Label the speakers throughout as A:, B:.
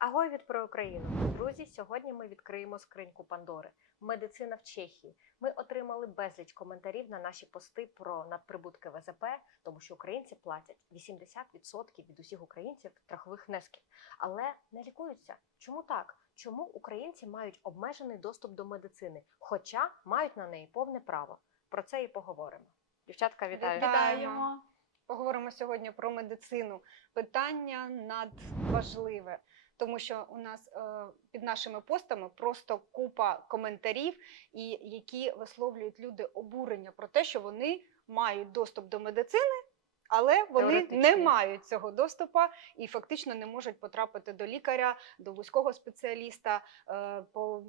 A: Агой від про Україну. Друзі, сьогодні ми відкриємо скриньку Пандори. Медицина в Чехії. Ми отримали безліч коментарів на наші пости про надприбутки ВЗП, тому що українці платять 80% від усіх українців страхових внесків, але не лікуються. Чому так? Чому українці мають обмежений доступ до медицини, хоча мають на неї повне право? Про це і поговоримо. Дівчатка, вітаю!
B: Вітаємо. Поговоримо сьогодні про медицину. Питання надважливе, тому що у нас е, під нашими постами просто купа коментарів, і які висловлюють люди обурення про те, що вони мають доступ до медицини. Але вони не мають цього доступу і фактично не можуть потрапити до лікаря, до вузького спеціаліста, е,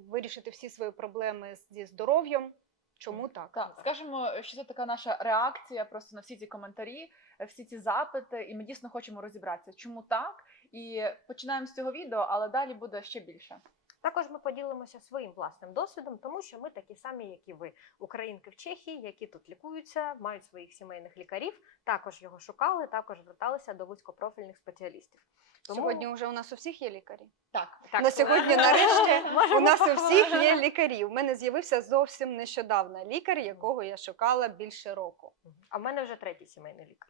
B: вирішити всі свої проблеми зі здоров'ям. Чому так?
C: Так, скажемо, що це така наша реакція просто на всі ці коментарі, всі ці запити, і ми дійсно хочемо розібратися, чому так. І починаємо з цього відео, але далі буде ще більше.
A: Також ми поділимося своїм власним досвідом, тому що ми такі самі, як і ви, українки в Чехії, які тут лікуються, мають своїх сімейних лікарів. Також його шукали, також зверталися до вузькопрофільних спеціалістів. Тому
B: Сьогодні вже у нас у всіх є лікарі.
C: Так,
A: так,
B: на сьогодні, нарешті, у нас у всіх є лікарі. У мене з'явився зовсім нещодавно лікар, якого я шукала більше року.
A: А в мене вже третій сімейний лікар.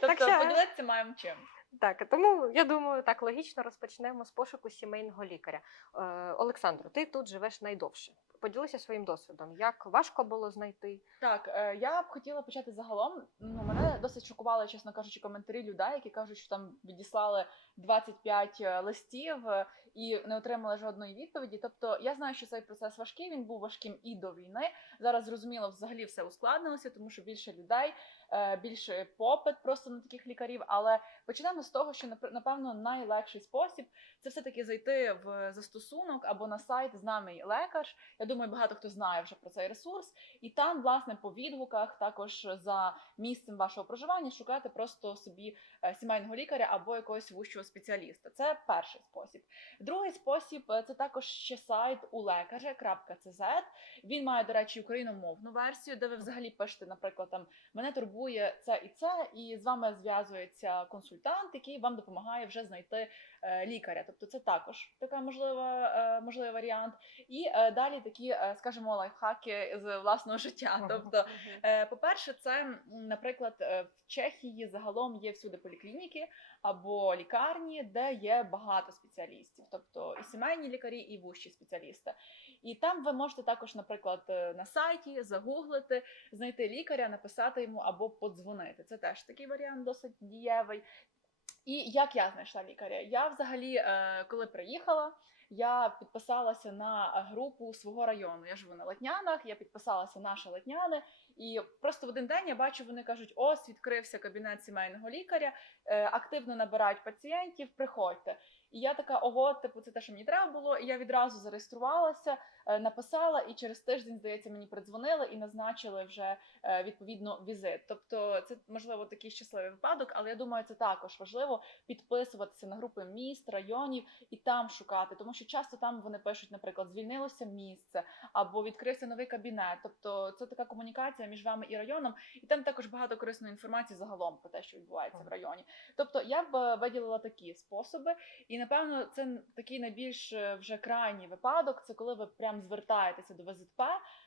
C: тобто поділитися маємо чим.
A: Так, тому я думаю, так логічно розпочнемо з пошуку сімейного лікаря. Е, Олександру, ти тут живеш найдовше. Поділися своїм досвідом. Як важко було знайти?
C: Так, е, я б хотіла почати загалом. Ну, мене досить шокували, чесно кажучи, коментарі людей, які кажуть, що там відіслали 25 листів е, і не отримали жодної відповіді. Тобто, я знаю, що цей процес важкий. Він був важким і до війни. Зараз зрозуміло, взагалі все ускладнилося, тому що більше людей, е, більше попит просто на таких лікарів. Але почнемо з того, що напевно найлегший спосіб це все таки зайти в застосунок або на сайт з нами лекар. Я думаю, багато хто знає вже про цей ресурс. І там, власне, по відгуках, також за місцем вашого проживання, шукати просто собі е, сімейного лікаря або якогось вищого спеціаліста. Це перший спосіб. Другий спосіб е, це також ще сайт у лекаря.cz. Він має, до речі, україномовну версію, де ви взагалі пишете, наприклад, там мене турбує це і це, і з вами зв'язується консультант, який вам допомагає вже знайти е, лікаря. Тобто, це також така можлива, е, можливий варіант. І е, далі такі, скажімо, лайфхаки з власного життя. Тобто, По-перше, це, наприклад, в Чехії загалом є всюди поліклініки або лікарні, де є багато спеціалістів, тобто і сімейні лікарі, і вущі спеціалісти. І там ви можете також, наприклад, на сайті загуглити, знайти лікаря, написати йому або подзвонити. Це теж такий варіант досить дієвий. І як я знайшла лікаря? Я взагалі, е, коли приїхала, я підписалася на групу свого району. Я живу на Летнянах, я підписалася наша Летняни, і просто в один день я бачу, вони кажуть: ось відкрився кабінет сімейного лікаря, е, активно набирають пацієнтів, приходьте. І я така, ого, типу, це те, що мені треба було. І я відразу зареєструвалася, написала, і через тиждень, здається, мені придзвонили і назначили вже е, відповідно візит. Тобто, це можливо такий щасливий випадок, але я думаю, це також важливо підписуватися на групи міст, районів і там шукати, тому що часто там вони пишуть, наприклад, звільнилося місце або відкрився новий кабінет. Тобто, це така комунікація між вами і районом, і там також багато корисної інформації загалом про те, що відбувається в районі. Тобто, я б е, виділила такі способи, і напевно, це такий найбільш е, вже крайній випадок. Це коли ви прям звертаєтеся до ВЗП,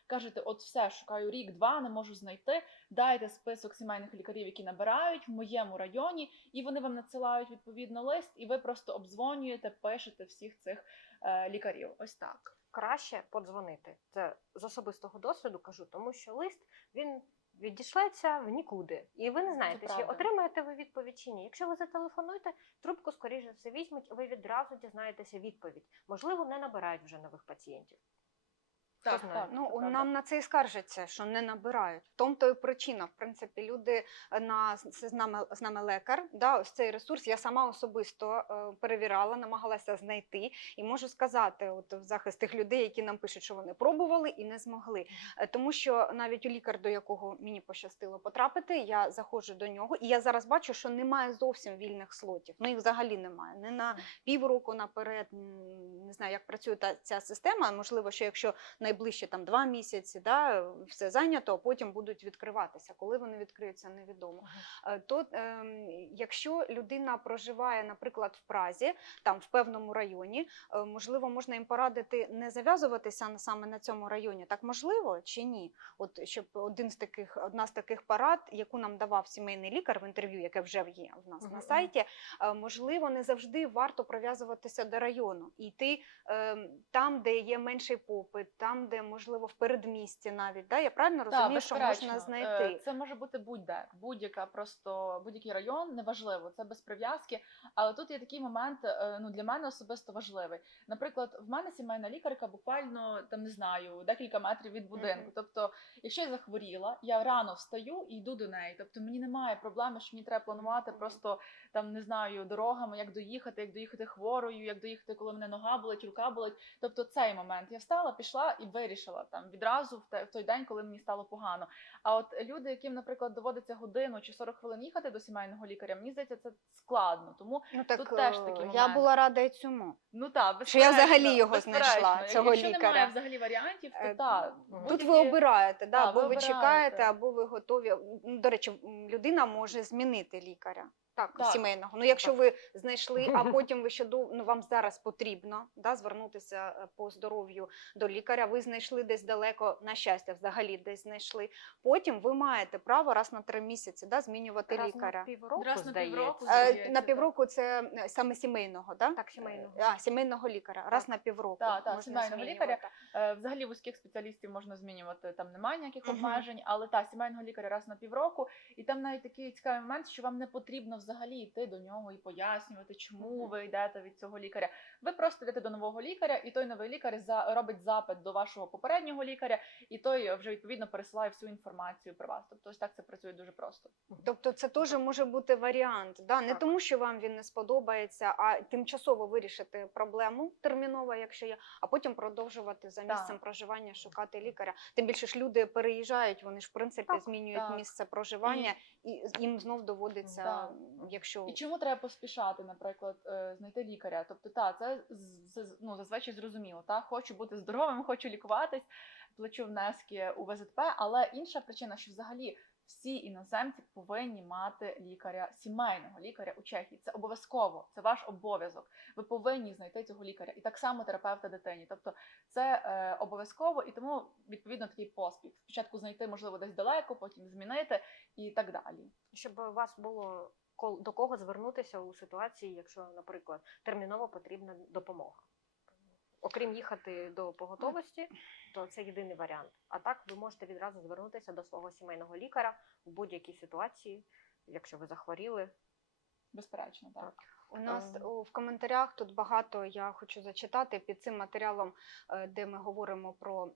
C: кажете, от все, шукаю рік-два, не можу знайти. Дайте список сімейних лікарів, які набирають в моєму районі, і вони вам надсилають відповідно лист, і ви просто обдзвонюєте, пишете всіх цих е, лікарів. Ось так.
A: Краще подзвонити. Це з особистого досвіду кажу, тому що лист він. Відійшлеться в нікуди, і ви не знаєте, чи
C: правда.
A: отримаєте ви відповідь чи ні. Якщо ви зателефонуєте, трубку скоріше все візьмуть, і ви відразу дізнаєтеся відповідь. Можливо, не набирають вже нових пацієнтів.
C: Так,
A: знає?
C: так,
B: Ну
C: правда.
B: нам на це і скаржаться, що не набирають. В тому то і причина. В принципі, люди е, на з нами з нами лекар. Да, ось цей ресурс я сама особисто е, перевіряла, намагалася знайти і можу сказати, от в захист тих людей, які нам пишуть, що вони пробували і не змогли. Е, Тому що навіть у лікар, до якого мені пощастило потрапити, я заходжу до нього, і я зараз бачу, що немає зовсім вільних слотів. Ну їх взагалі немає. Не на півроку наперед. Не знаю, як працює та ця система. Можливо, що якщо найближче найближчі там два місяці, да, все зайнято, а потім будуть відкриватися. Коли вони відкриються, невідомо. Е, То ем, якщо людина проживає, наприклад, в Празі, там в певному районі, е, можливо, можна їм порадити не зав'язуватися саме на цьому районі. Так можливо чи ні? От щоб один з таких, одна з таких парад, яку нам давав сімейний лікар в інтерв'ю, яке вже є в нас на сайті, е, можливо, не завжди варто прив'язуватися до району і йти ем, там, де є менший попит, там, де можливо в передмісті навіть. Да? Я правильно розумію, що можна знайти.
C: Е, Це може бути будь-де, будь-яка просто будь-який район, неважливо, це без прив'язки. Але тут є такий момент, е, ну для мене особисто важливий. Наприклад, в мене сімейна лікарка буквально там не знаю декілька метрів від будинку.
A: Мгм.
C: Тобто, якщо я захворіла, я рано встаю і йду до неї. Тобто мені немає проблеми, що мені треба планувати просто там не знаю дорогами, як доїхати, як доїхати хворою, як доїхати, коли мене нога болить, рука болить. Тобто цей момент я встала, пішла і вирішила там відразу в, той день, коли мені стало погано. А от люди, яким, наприклад, доводиться годину чи 40 хвилин їхати до сімейного лікаря, мені здається, це складно. Тому
B: Ну так
C: Тут теж такий
B: е, я була рада і цьому.
C: ну так,
B: Що я взагалі його знайшла, цього
C: Якщо
B: лікаря.
C: немає взагалі варіантів, то
B: Е,
C: так.
A: Тут
B: ви обираєте, да, або
C: ви
B: ви, чекаєте, або ви готові. До речі, людина може змінити лікаря. Так,
C: Так.
B: сімейного. Ну, якщо ви знайшли, а потім ви ще до ну вам зараз потрібно да, звернутися е, по здоров'ю до лікаря. Ви знайшли десь далеко, на щастя, взагалі десь знайшли. Потім ви маєте право раз на три місяці да, змінювати
A: Раз
B: лікаря.
A: на півроку,
C: Раз на півроку,
B: Е,
C: здається,
B: на півроку це е, саме сімейного, да?
A: Так, сімейного.
B: А, сімейного лікаря. Раз
A: Так.
B: на півроку.
C: Так, так,
B: можна
C: сімейного
B: змінювати.
C: лікаря. Взагалі вузьких спеціалістів можна змінювати, там немає ніяких обмежень, але та сімейного лікаря раз на півроку. І там навіть такий цікавий момент, що вам не потрібно взагалі йти до нього і пояснювати, чому ви йдете від цього лікаря. Ви просто йдете до нового лікаря, і той новий лікар робить запит до вашого попереднього лікаря, і той вже відповідно пересилає всю інформацію про вас. Тобто ось так це працює дуже просто.
B: Тобто це теж може бути варіант, да? не
A: Так.
B: тому, що вам він не сподобається, а тимчасово вирішити проблему терміново, якщо є, а потім продовжувати за
C: Так.
B: місцем проживання шукати лікаря. Тим більше ж люди переїжджають, вони ж в принципі
A: Так,
B: змінюють
C: так.
B: місце проживання, і, їм знов доводиться,
C: да.
B: якщо
C: І чому треба поспішати, наприклад, е, знайти лікаря? Тобто, та це ну, зазвичай зрозуміло. Та хочу бути здоровим, хочу лікуватись, плачу внески у ВЗП, але інша причина, що взагалі всі іноземці повинні мати лікаря, сімейного лікаря у Чехії. Це обов'язково, це ваш обов'язок. Ви повинні знайти цього лікаря, і так само терапевта дитині. Тобто, це е, обов'язково, і тому відповідно такий поспіх. Спочатку знайти, можливо, десь далеко, потім змінити і так далі.
A: щоб у вас було до кого звернутися у ситуації, якщо, наприклад, терміново потрібна допомога. Окрім їхати до поготовості, то це єдиний варіант. А так ви можете відразу звернутися до свого сімейного лікаря в будь-якій ситуації, якщо ви захворіли.
C: Безперечно, так.
B: У нас
A: Ем.
B: в коментарях тут багато я хочу зачитати під цим матеріалом, е, де ми говоримо про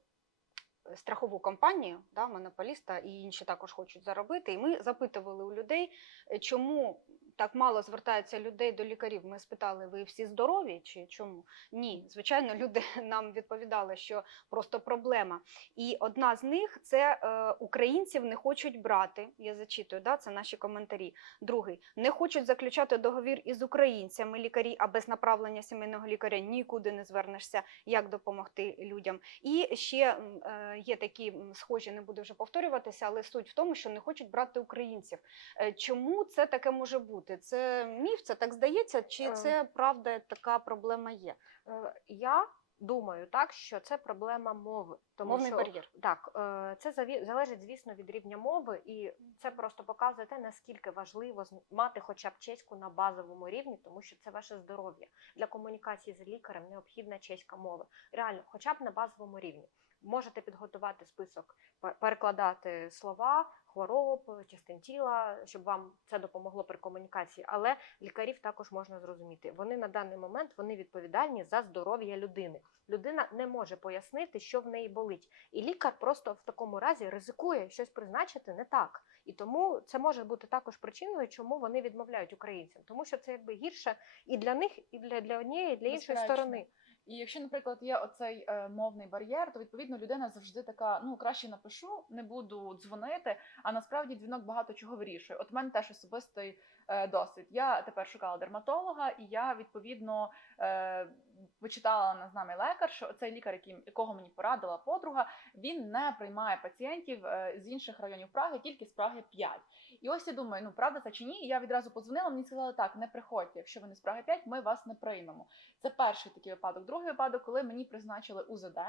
B: е, страхову компанію, да, монополіста і інші також хочуть заробити. І ми запитували у людей, е, чому так мало звертається людей до лікарів. Ми спитали, ви всі здорові чи чому? Ні, звичайно, люди нам відповідали, що просто проблема. І одна з них це е, українців не хочуть брати. Я зачитую, да, це наші коментарі. Другий не хочуть заключати договір із українцями лікарі, а без направлення сімейного лікаря нікуди не звернешся, як допомогти людям. І ще е, є такі схожі, не буду вже повторюватися, але суть в тому, що не хочуть брати українців. Е, Чому це таке може бути? Це міф, це так здається, чи
A: Ем.
B: це правда така проблема є?
A: Е, Я думаю так, що це проблема мови. Тому
B: Мовний
A: що
B: бар'єр.
A: Так, е, це залежить, звісно, від рівня мови, і це просто показує те, наскільки важливо мати хоча б чеську на базовому рівні, тому що це ваше здоров'я. Для комунікації з лікарем необхідна чеська мова. Реально, хоча б на базовому рівні. Можете підготувати список, перекладати слова, хвороб, частин тіла, щоб вам це допомогло при комунікації. Але лікарів також можна зрозуміти. Вони на даний момент вони відповідальні за здоров'я людини. Людина не може пояснити, що в неї болить, і лікар просто в такому разі ризикує щось призначити не так. І тому це може бути також причиною, чому вони відмовляють українцям, тому що це якби гірше і для них, і для, для однієї, і для іншої
C: Безперечно.
A: сторони.
C: І якщо, наприклад, є оцей е, мовний бар'єр, то відповідно людина завжди така: ну краще напишу, не буду дзвонити. А насправді дзвінок багато чого вирішує. От в мене теж особистий досвід. Я тепер шукала дерматолога, і я відповідно е, вичитала на з нами лекар, що цей лікар, який, якого мені порадила подруга, він не приймає пацієнтів е, з інших районів Праги, тільки з Праги 5. І ось я думаю, ну правда це чи ні? Я відразу подзвонила. Мені сказали, так, не приходьте. Якщо ви не з Праги 5, ми вас не приймемо. Це перший такий випадок. Другий випадок, коли мені призначили УЗД,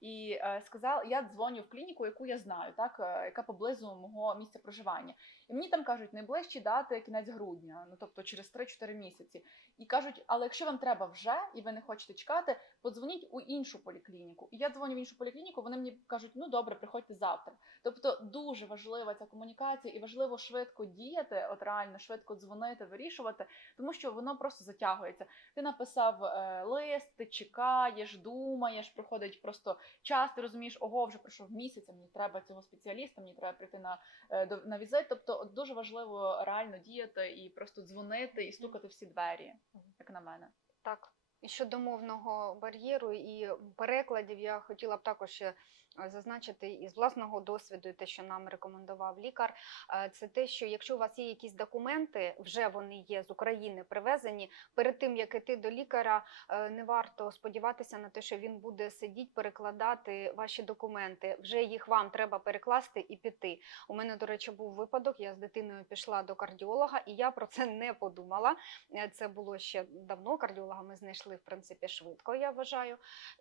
C: і е, сказав, я дзвоню в клініку, яку я знаю, так е, яка поблизу мого місця проживання. І мені там кажуть, найближчі дати кінець грудня, ну тобто через 3-4 місяці. І кажуть, але якщо вам треба вже і ви не хочете чекати, подзвоніть у іншу поліклініку. І я дзвоню в іншу поліклініку. Вони мені кажуть, ну добре, приходьте завтра. Тобто дуже важлива ця комунікація, і важливо швидко діяти, от реально швидко дзвонити, вирішувати, тому що воно просто затягується. Ти написав е, лист, ти чекаєш, думаєш, проходить просто час. Ти розумієш, ого, вже пройшов місяць, мені треба цього спеціаліста, мені треба прийти на, е, на візит. Тобто, дуже важливо реально діяти і просто дзвонити і стукати всі двері, як на мене.
B: Так. І щодо мовного бар'єру і перекладів, я хотіла б також ще зазначити із власного досвіду, те, що нам рекомендував лікар, е, це те, що якщо у вас є якісь документи, вже вони є з України привезені. Перед тим як іти до лікаря, е, не варто сподіватися на те, що він буде сидіти, перекладати ваші документи. Вже їх вам треба перекласти і піти. У мене, до речі, був випадок. Я з дитиною пішла до кардіолога, і я про це не подумала. Е, Це було ще давно. Кардіолога ми знайшли в принципі швидко, я вважаю.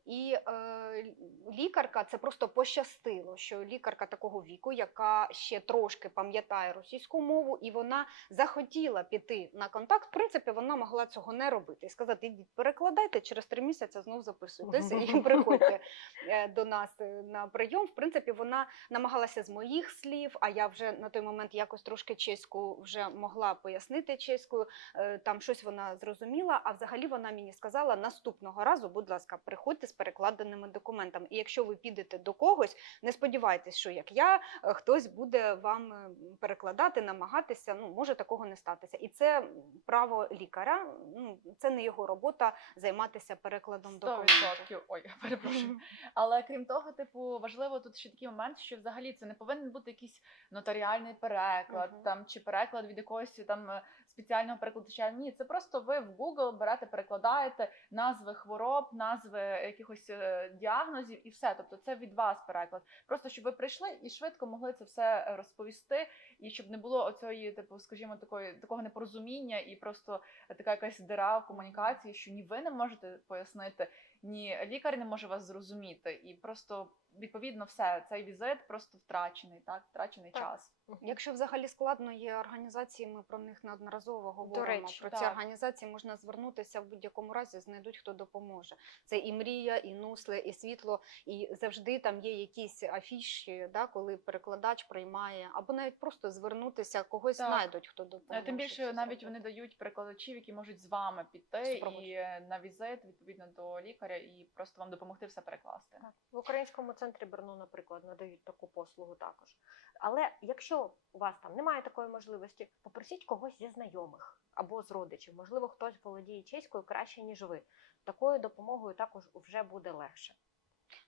B: І е, лікарка це просто пощастило, що лікарка такого віку, яка ще трошки пам'ятає російську мову, і вона захотіла піти на контакт. В принципі, вона могла цього не робити і сказати: ідіть, перекладайте через три місяці, знов записуйтесь і приходьте е, до нас е, на прийом. В принципі, вона намагалася з моїх слів, а я вже на той момент якось трошки чеську вже могла пояснити чеською. е, Там щось вона зрозуміла. А взагалі вона мені сказала: наступного разу, будь ласка, приходьте з перекладеними документами. І якщо ви підете до когось, не сподівайтесь, що як я, е, хтось буде вам е, перекладати, намагатися. Ну може такого не статися. І це право лікаря. Ну це не його робота займатися перекладом документів.
C: 100%. Ой, перепрошую. Але крім того, типу, важливо тут ще такий момент, що взагалі це не повинен бути якийсь нотаріальний переклад,
B: Мгм.
C: там чи переклад від якогось там е, спеціального перекладача. Ні, це просто ви в Google берете, перекладаєте назви хвороб, назви якихось е, діагнозів і все. Тобто це від вас переклад. Просто щоб ви прийшли і швидко могли це все е, розповісти, і щоб не було оцієї, типу, скажімо, такої такого непорозуміння і просто така якась дира в комунікації, що ні ви не можете пояснити, ні лікар не може вас зрозуміти, і просто відповідно все цей візит просто втрачений, так втрачений
B: Так.
C: час.
B: Якщо взагалі складно є організації, ми про них неодноразово говоримо.
C: речі,
B: про
C: так.
B: ці організації можна звернутися в будь-якому разі, знайдуть хто допоможе. Це і мрія, і нусле, і світло, і завжди там є якісь афіші, да, коли перекладач приймає, або навіть просто звернутися, когось
C: Так.
B: знайдуть, хто допоможе.
C: Тим більше навіть вони дають перекладачів, які можуть з вами піти
B: Супроводжувати.
C: і на візит відповідно до лікаря, і просто вам допомогти все перекласти.
A: В українському центрі Берну, наприклад, надають таку послугу також. Але якщо у вас там немає такої можливості, попросіть когось зі знайомих або з родичів. Можливо, хтось володіє чеською краще, ніж ви. Такою допомогою також вже буде легше.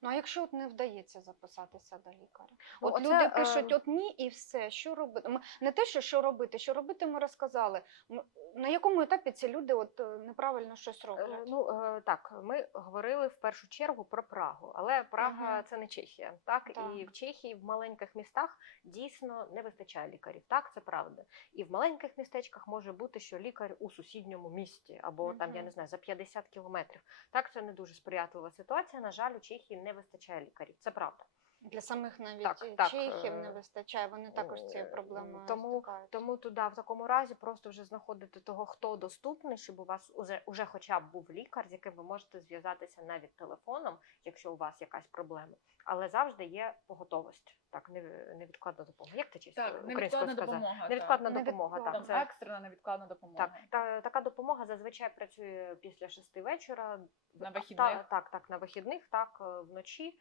B: Ну а якщо от не вдається записатися до лікаря?
A: Ну,
B: От
A: оце,
B: люди
A: е,
B: пишуть, от ні, і все. Що робити? Ми- Не те, що що робити, що робити, ми розказали. На якому етапі ці люди от е, неправильно щось
A: Е,
B: роблять?
A: Ну так, ми говорили в першу чергу про Прагу, але Прага
B: Мгм.
A: це не Чехія. Так?
B: Так.
A: і в Чехії в маленьких містах дійсно не вистачає лікарів. Так, це правда. І в маленьких містечках може бути, що лікар у сусідньому місті, або там я не знаю за 50 кілометрів. Так, це не дуже сприятлива ситуація. На жаль, у Чехії не вистачає лікарів. Це правда.
B: Для самих навіть
A: Так,
B: е,
A: так,
B: чехів
A: е,
B: не вистачає. Вони також цією
A: Е,
B: проблемою
A: тому-
B: стикаються.
A: Тому туди в такому разі просто вже знаходити того, хто доступний, щоб у вас уже, уже хоча б був лікар, з яким ви можете зв'язатися навіть телефоном, якщо у вас якась проблема. Але завжди є поготовість. Так, не- невідкладна допомога. Як це чеською
C: Так,
A: українською
C: невідкладна
A: сказати?
C: допомога.
A: Невідкладна
B: так.
A: допомога.
B: Невідкладна.
A: Так, це
C: екстрена невідкладна допомога.
A: так, та, така допомога зазвичай працює після шести вечора.
C: На
A: Та-
C: вихідних.
A: так, так, на вихідних, так, е, вночі.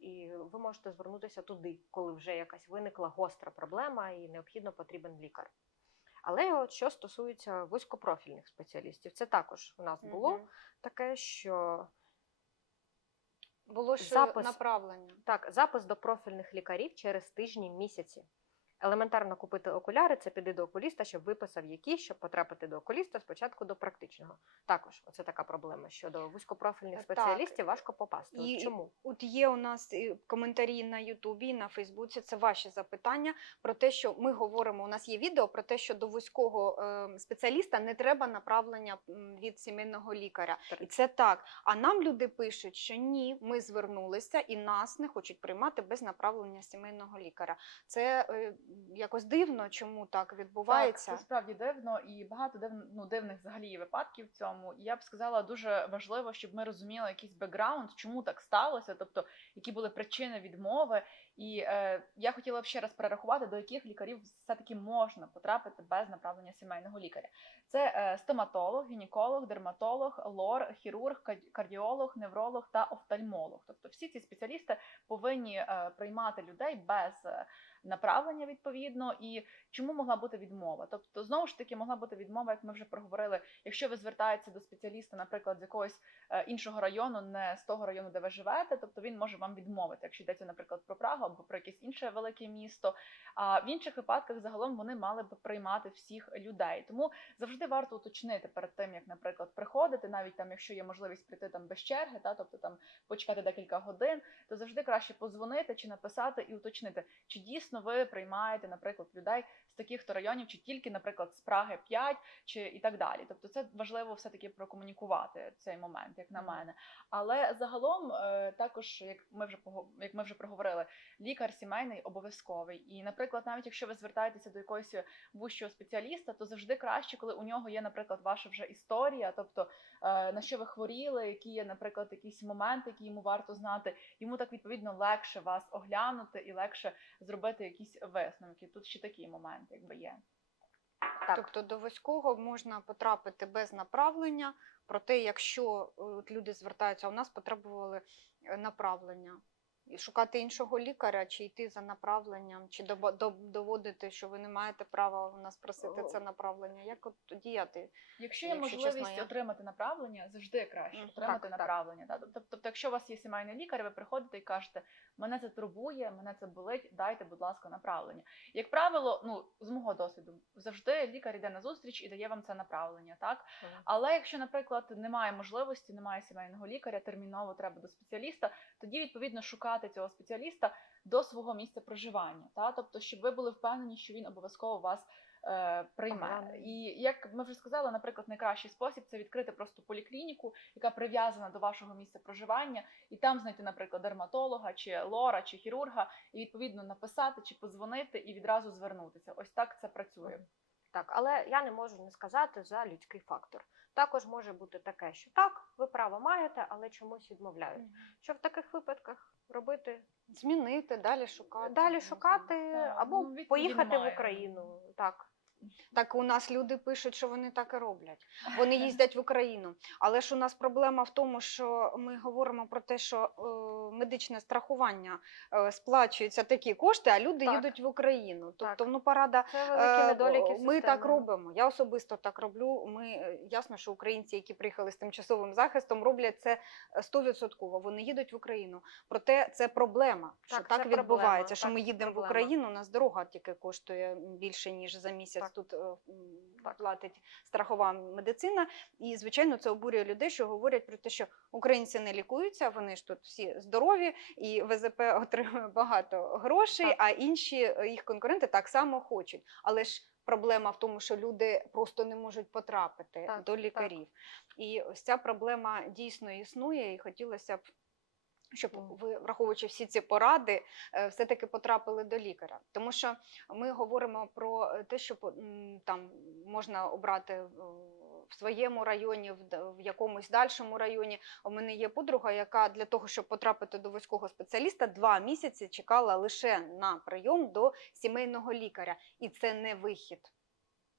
A: І ви можете звернутися туди, коли вже якась виникла гостра проблема і необхідно потрібен лікар. Але от що стосується вузькопрофільних спеціалістів, це також у нас було
B: угу.
A: таке, що
B: було що
A: запис-
B: направлення.
A: так, запис до профільних лікарів через тижні місяці. Елементарно купити окуляри це піди до окуліста, щоб виписав які, щоб потрапити до окуліста, спочатку до практичного. Також оце така проблема, що до вузькопрофільних
B: Так.
A: спеціалістів важко попасти. От
B: І-
A: чому?
B: От є у нас коментарі на Ютубі, на Фейсбуці. Це ваші запитання про те, що ми говоримо. У нас є відео про те, що до вузького е, спеціаліста не треба направлення від сімейного лікаря. І це так. А нам люди пишуть, що ні, ми звернулися і нас не хочуть приймати без направлення сімейного лікаря. Це е, якось дивно, чому так відбувається.
C: Так, це справді дивно і багато див, ну, дивних взагалі є випадків в цьому. І я б сказала, дуже важливо, щоб ми розуміли якийсь бекграунд, чому так сталося, тобто які були причини відмови. І е, я хотіла б ще раз перерахувати, до яких лікарів все-таки можна потрапити без направлення сімейного лікаря. Це е, стоматолог, гінеколог, дерматолог, лор, хірург, кардіолог, невролог та офтальмолог. Тобто всі ці спеціалісти повинні е, приймати людей без е, направлення відповідно. І чому могла бути відмова? Тобто, знову ж таки, могла бути відмова, як ми вже проговорили, якщо ви звертаєтеся до спеціаліста, наприклад, з якогось е, іншого району, не з того району, де ви живете, тобто він може вам відмовити, якщо йдеться, наприклад, про Прагу або про якесь інше велике місто. А в інших випадках загалом вони мали б приймати всіх людей. Тому завжди варто уточнити перед тим, як, наприклад, приходити, навіть там, якщо є можливість прийти там без черги, та тобто там почекати декілька годин, то завжди краще позвонити чи написати і уточнити, чи дійсно ви приймаєте, наприклад, людей таких то районів, чи тільки, наприклад, з Праги 5, чи і так далі. Тобто, це важливо все таки прокомунікувати цей момент, як на мене. Але загалом, е, також, як ми вже як ми вже проговорили, лікар сімейний обов'язковий. І, наприклад, навіть якщо ви звертаєтеся до якогось вищого спеціаліста, то завжди краще, коли у нього є, наприклад, ваша вже історія, тобто е, на що ви хворіли, які є, наприклад, якісь моменти, які йому варто знати. Йому так відповідно легше вас оглянути і легше зробити якісь висновки. Тут ще такий момент, якби є.
A: Так.
B: Тобто до вузького можна потрапити без направлення. Проте, якщо е, от люди звертаються, у нас потребували е, направлення. І шукати іншого лікаря, чи йти за направленням, чи доводити, що ви не маєте права у нас просити це направлення. Як от діяти?
C: Якщо є
B: Якщо
C: можливість
B: чесно, я-
C: отримати направлення, завжди краще отримати
A: Так, так.
C: направлення. Да? Тобто, тобто, якщо у вас є сімейний лікар, ви приходите і кажете, мене це турбує, мене це болить, дайте, будь ласка, направлення. Як правило, ну з мого досвіду, завжди лікар йде на зустріч і дає вам це направлення, так?
A: Мгм.
C: Але якщо, наприклад, немає можливості, немає сімейного лікаря, терміново треба до спеціаліста, тоді відповідно шукати цього спеціаліста до свого місця проживання. Та? Тобто, щоб ви були впевнені, що він обов'язково вас е, прийме. І як ми вже сказали, наприклад, найкращий спосіб це відкрити просто поліклініку, яка прив'язана до вашого місця проживання, і там знайти, наприклад, дерматолога чи лора, чи хірурга, і відповідно написати чи подзвонити і відразу звернутися. Ось так це працює.
A: Так, але я не можу не сказати за людський фактор. Також може бути таке, що так, ви право маєте, але чомусь відмовляють. Що в таких випадках робити?
B: Змінити, далі шукати.
A: Далі шукати або
C: ну,
A: поїхати в. Україну. Так.
B: Так у нас люди пишуть, що вони так і роблять. Вони їздять в Україну. Але ж у нас проблема в тому, що ми говоримо про те, що е, медичне страхування е, сплачуються такі кошти, а люди
A: Так.
B: їдуть в Україну. Тобто,
A: Так.
B: ну порада.
A: Це великі
B: е,
A: недоліки.
B: Ми так
A: системи.
B: робимо. Я особисто так роблю. Ми е, ясно, що українці, які приїхали з тимчасовим захистом, роблять це е, стовідсотково. Вони їдуть в Україну. Проте це проблема, що
A: Так,
B: так,
A: це проблема,
B: відбувається. Що
A: так,
B: ми їдемо в. Україну, у нас дорога тільки коштує більше ніж за місяць.
A: Так.
B: Тут е, платить страхова медицина. І звичайно, це обурює людей, що говорять про те, що українці не лікуються, вони ж тут всі здорові, і ВЗП отримує багато грошей,
A: Так.
B: а інші е, їх конкуренти так само хочуть. Але ж проблема в тому, що люди просто не можуть потрапити
A: Так,
B: до лікарів. І ось ця проблема дійсно існує, і хотілося б. Щоб ви, враховуючи всі ці поради, е, все-таки потрапили до лікаря. Тому що ми говоримо про е, те, що там можна обрати в своєму районі, в, якомусь дальшому районі. У мене є подруга, яка для того, щоб потрапити до вузького спеціаліста, два місяці чекала лише на прийом до сімейного лікаря. І це не вихід.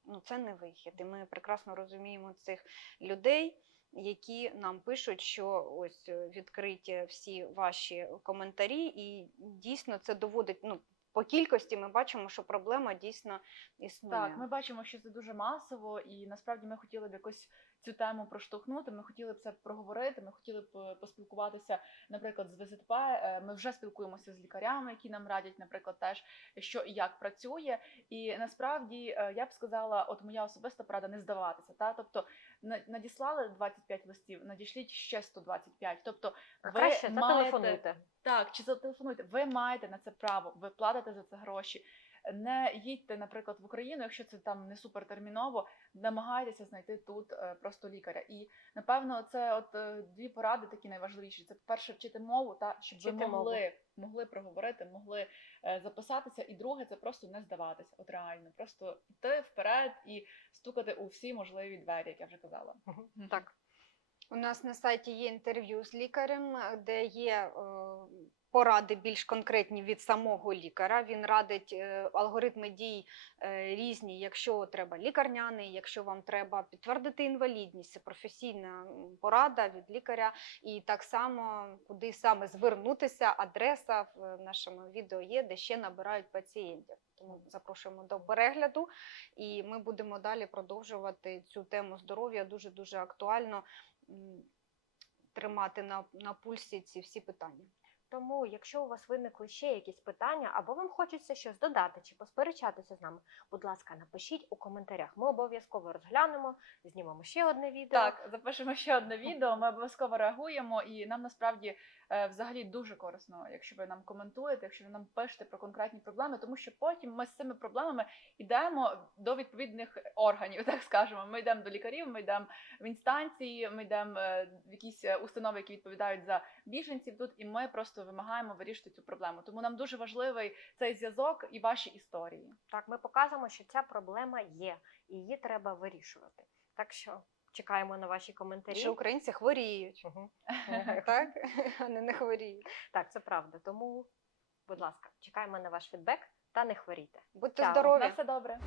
B: Ну, це не вихід. І ми прекрасно розуміємо цих людей які нам пишуть, що ось е, відкриті всі ваші коментарі, і дійсно це доводить. Ну, по кількості ми бачимо, що проблема дійсно існує.
C: Так, ми бачимо, що це дуже масово, і насправді ми хотіли б якось цю тему проштовхнути. Ми хотіли б це проговорити. Ми хотіли б е, поспілкуватися, наприклад, з ВЗТП. Е, Ми вже спілкуємося з лікарями, які нам радять, наприклад, теж що і як працює. І насправді е, я б сказала, от моя особиста порада не здаватися. Та тобто на- надіслали 25 листів, надішліть ще 125. Тобто, ви
A: краще
C: маєте
A: зателефонуйте.
C: так, чи зателефонуйте. Ви маєте на це право, ви платите за це гроші. Не їдьте, наприклад, в Україну, якщо це там не супертерміново, намагайтеся знайти тут е, просто лікаря. І напевно, це от е, дві поради такі найважливіші. Це перше вчити мову, та щоб
A: Вчити
C: ви
A: мову.
C: могли, могли проговорити, могли е, записатися. І друге, це просто не здаватися. От реально, просто йти вперед і стукати у всі можливі двері, як я вже казала.
A: Так.
B: У нас на сайті є інтерв'ю з лікарем, е, де є е, поради більш конкретні від самого лікаря. Він радить е, алгоритми дій різні, якщо треба лікарняний, якщо вам треба підтвердити інвалідність, це професійна порада від лікаря. І так само, куди саме звернутися, адреса в нашому відео є, де ще набирають пацієнтів. Тому запрошуємо до перегляду, і ми будемо далі продовжувати цю тему здоров'я дуже дуже актуально тримати на, на пульсі ці всі питання.
A: Тому, якщо у вас виникли ще якісь питання, або вам хочеться щось додати чи посперечатися з нами, будь ласка, напишіть у коментарях. Ми обов'язково розглянемо, знімемо ще одне відео.
C: Так, запишемо ще одне відео. Ми обов'язково реагуємо, і нам насправді е, взагалі дуже корисно, якщо ви нам коментуєте, якщо ви нам пишете про конкретні проблеми, тому що потім ми з цими проблемами йдемо до відповідних органів, так скажемо. Ми йдемо до лікарів, ми йдемо в інстанції, ми йдемо е, в якісь е, установи, які відповідають за біженців тут, і ми просто вимагаємо вирішити цю проблему. Тому нам дуже важливий цей зв'язок і ваші історії.
A: Так, ми показуємо, що ця проблема є, і її треба вирішувати. Так що чекаємо на ваші коментарі.
B: Що українці хворіють,
A: Мгм.
B: так? Вони не хворіють.
A: Так, це правда. Тому, будь ласка, чекаємо на ваш фідбек та не хворійте.
B: Будьте
A: Чао.
B: здорові!
C: На все добре.